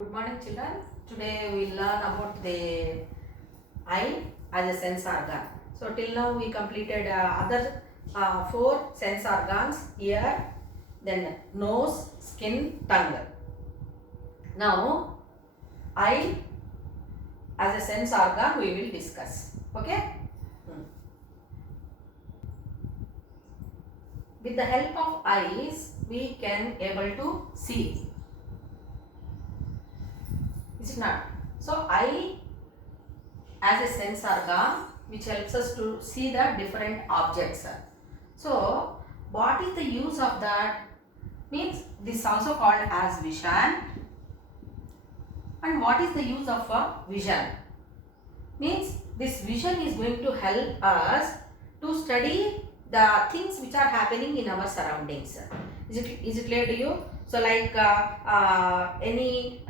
Good morning, children. Today we will learn about the eye as a sense organ. So till now we completed other four sense organs: ear, then nose, skin, tongue. Now eye as a sense organ we will discuss. Okay. With the help of eyes we can able to see. Is it not? So eye as a sense organ which helps us to see the different objects. So what is the use of that? Means this also called as vision. And what is the use of vision? Means this vision is going to help us to study the things which are happening in our surroundings. Is it clear to you? So like any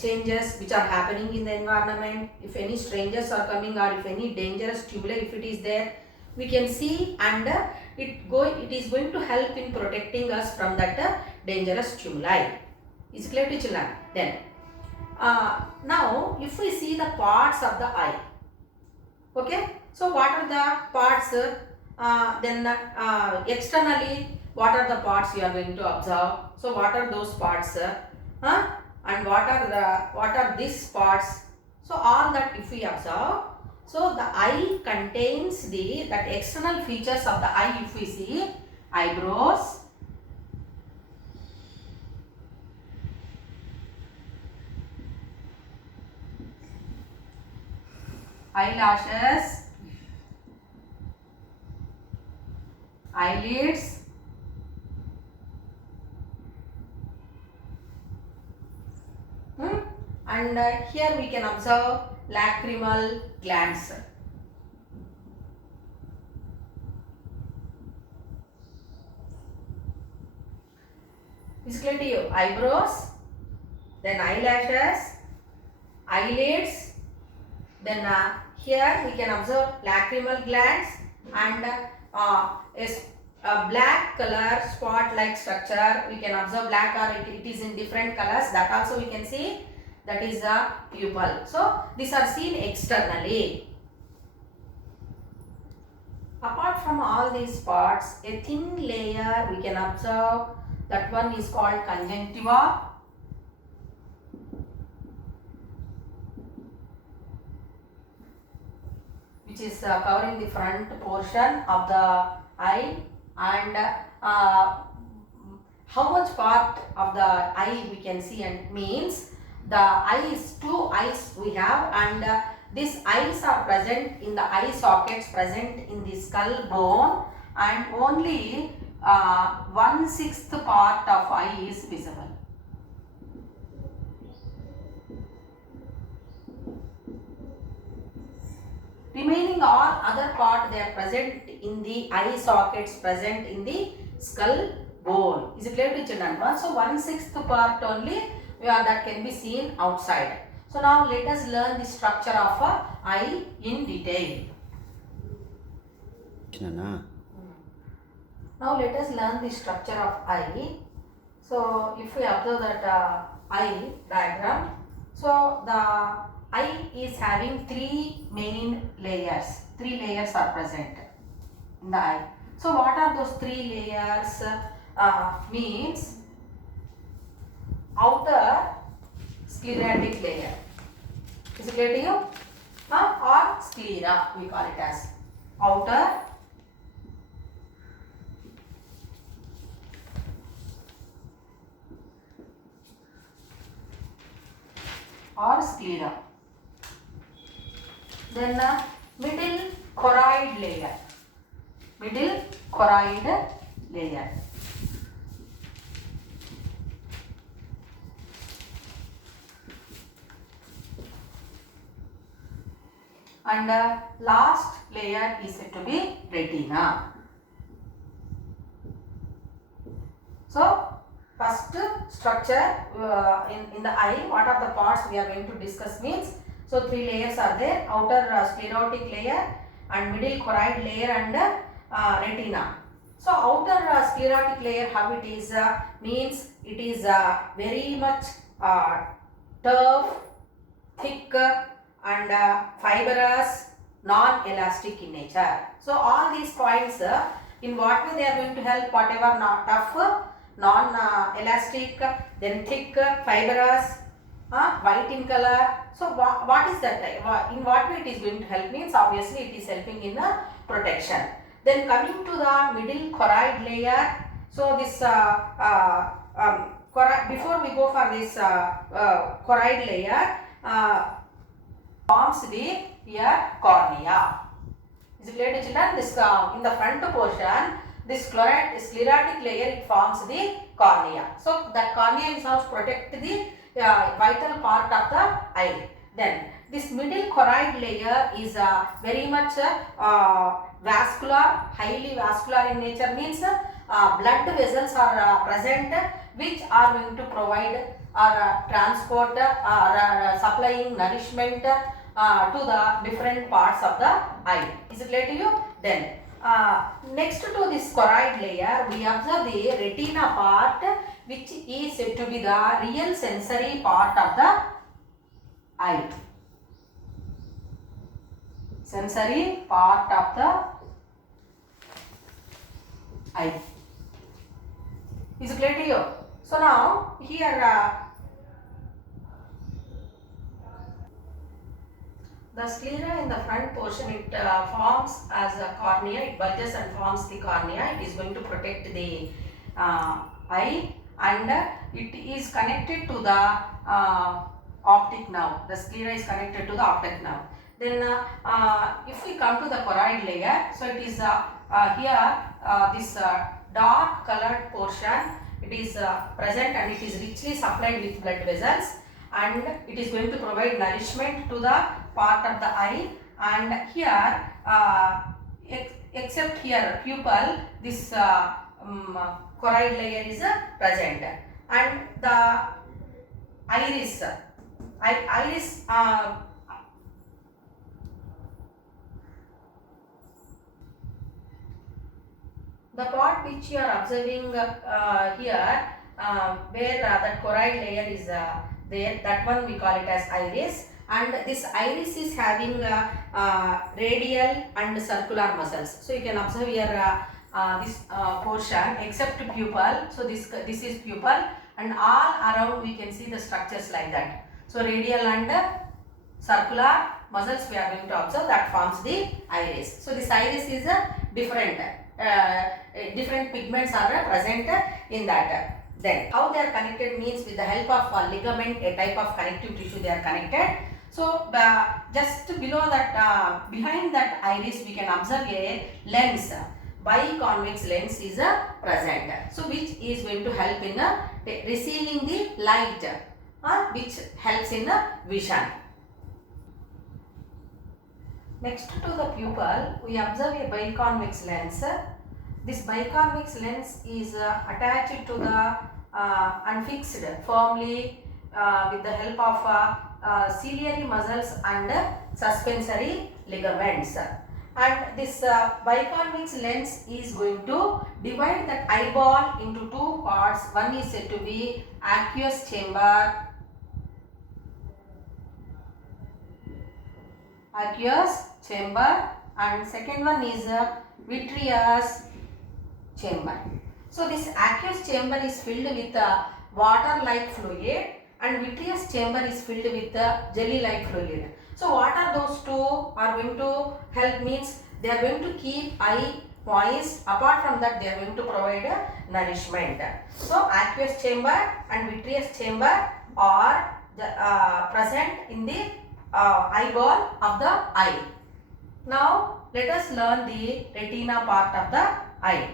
changes which are happening in the environment, if any strangers are coming or if any dangerous stimuli if it is there, we can see, and it is going to help in protecting us from that dangerous stimuli. Is it clear to children? Then now if we see the parts of the eye, okay, so what are the parts? Then externally what are the parts you are going to observe? So what are those parts? And what are these parts? So all that if we observe, so the eye contains that external features of the eye. If we see eyebrows, eyelashes, eyelids, and here we can observe lacrimal glands. Is clear to you? Eyebrows, then eyelashes, eyelids, then here we can observe lacrimal glands, and a black color spot like structure we can observe, black or it is in different colors, that also we can see, that is the pupil. So these are seen externally. Apart from all these parts, a thin layer we can observe, that one is called conjunctiva. Which is covering the front portion of the eye, and how much part of the eye we can see, and means the eyes, two eyes we have, and these eyes are present in the eye sockets present in the skull bone, and only 1/6 part of eye is visible. Remaining all other part they are present in the eye sockets present in the skull bone. Is it clear to children? So 1/6 part only that can be seen outside. So now let us learn the structure of eye in detail. Now let us learn the structure of eye. So if we observe that eye diagram, so the eye is having three main layers. Three layers are present in the eye. So what are those three layers? Means outer sclerotic layer. Is it clear to you? Or sclera we call it as outer or sclera. Then middle choroid layer. Middle choroid layer. And last layer is said to be retina. So first structure in the eye, what are the parts we are going to discuss means, so three layers are there: outer sclerotic layer, and middle choroid layer, and retina. So outer sclerotic layer, how it is means it is very much tough, thick, and fibrous, non-elastic in nature. So all these points, in what way they are going to help? Whatever not tough, non-elastic, then thick, fibrous, white in color. So what is that? In what way it is going to help? Means obviously it is helping in protection. Then coming to the middle choroid layer. So this before we go for this choroid layer, forms the here cornea. Is it clear to children? This in the front portion, this sclerotic layer, it forms the cornea. So that cornea is how to protect the vital part of the eye. Then this middle choroid layer is very much vascular, highly vascular in nature. Means blood vessels are present, which are going to provide or transport or supplying nourishment to the different parts of the eye. Is it clear to you? Then next to this choroid layer, we observe the retina part, which is said to be the real sensory part of the eye. Sensory part of the eye. Is it clear to you? So now here the sclera in the front portion, it forms as a cornea, it bulges and forms the cornea. It is going to protect the eye, and it is connected to the optic nerve. The sclera is connected to the optic nerve. Then if we come to the choroid layer, so it is here this dark colored portion, it is present and it is richly supplied with blood vessels, and it is going to provide nourishment to the part of the eye. And here except here pupil, this choroid layer is present, and the iris the part which you are observing here, where that choroid layer is there, that one we call it as iris. And this iris is having radial and circular muscles. So you can observe here this portion except pupil. So this is pupil, and all around we can see the structures like that. So radial and circular muscles we are going to observe, that forms the iris. So this iris is different. Different pigments are present in that. Then how they are connected means with the help of ligament, a type of connective tissue, they are connected. So just below that, behind that iris, we can observe a lens. Biconvex lens is present. So which is going to help in receiving the light, which helps in vision. Next to the pupil, we observe a biconvex lens. This biconvex lens is attached to the and fixed firmly with the help of ciliary muscles and suspensory ligaments. And this biconvex lens is going to divide that eyeball into two parts. One is said to be aqueous chamber, and second one is vitreous chamber. So this aqueous chamber is filled with water like fluid, and vitreous chamber is filled with jelly like fluid. So what are those two are going to help means they are going to keep eye moist. Apart from that, they are going to provide nourishment. So aqueous chamber and vitreous chamber are present in the eyeball of the eye. Now let us learn the retina part of the eye.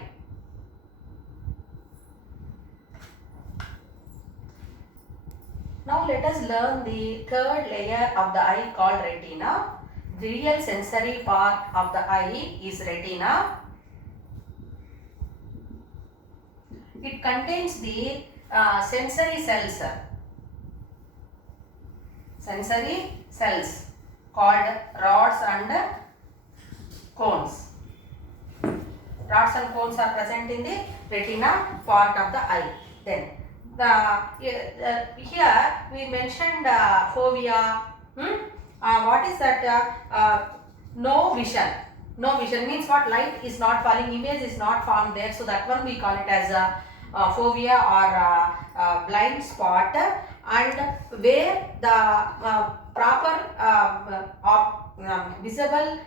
Now let us learn the third layer of the eye called retina. The real sensory part of the eye is retina. It contains the sensory cells called rods and cones. Rods and cones are present in the retina part of the eye. Then here we mentioned fovea. What is that? No vision. No vision means what? Light is not falling, image is not formed there. So that one we call it as a fovea or blind spot. And where the proper visible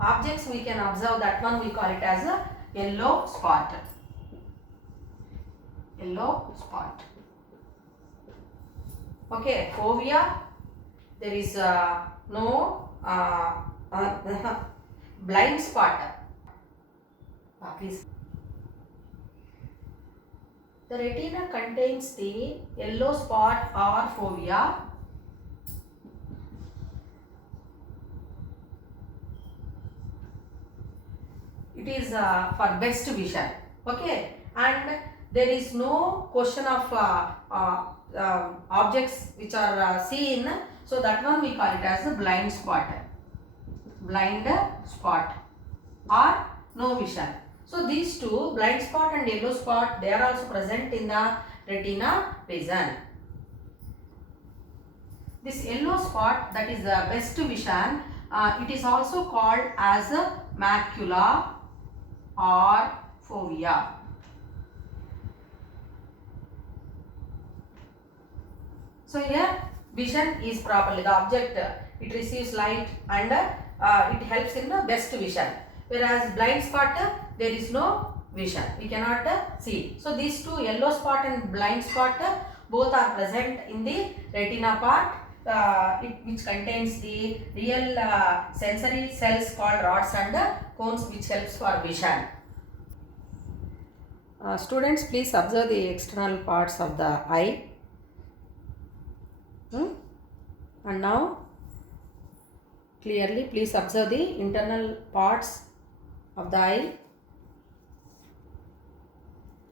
objects we can observe, that one we call it as a yellow spot. Yellow spot. Okay, fovea, there is no blind spot. Please. The retina contains the yellow spot or fovea. It is for best vision. Okay, and there is no question of objects which are seen. So that one we call it as the blind spot. Blind spot or no vision. So these two, blind spot and yellow spot, they are also present in the retina region. This yellow spot, that is the best vision, it is also called as a macula or fovea. So here vision is properly, the object it receives light and it helps in the best vision. Whereas blind spot, there is no vision, we cannot see. So these two, yellow spot and blind spot, both are present in the retina part, which contains the real sensory cells called rods and cones, which helps for vision. Students, please observe the external parts of the eye. And now clearly please observe the internal parts of the eye.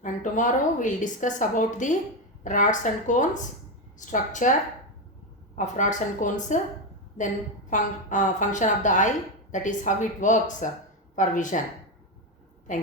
And tomorrow we will discuss about the rods and cones, structure of rods and cones, then function of the eye, that is how it works for vision.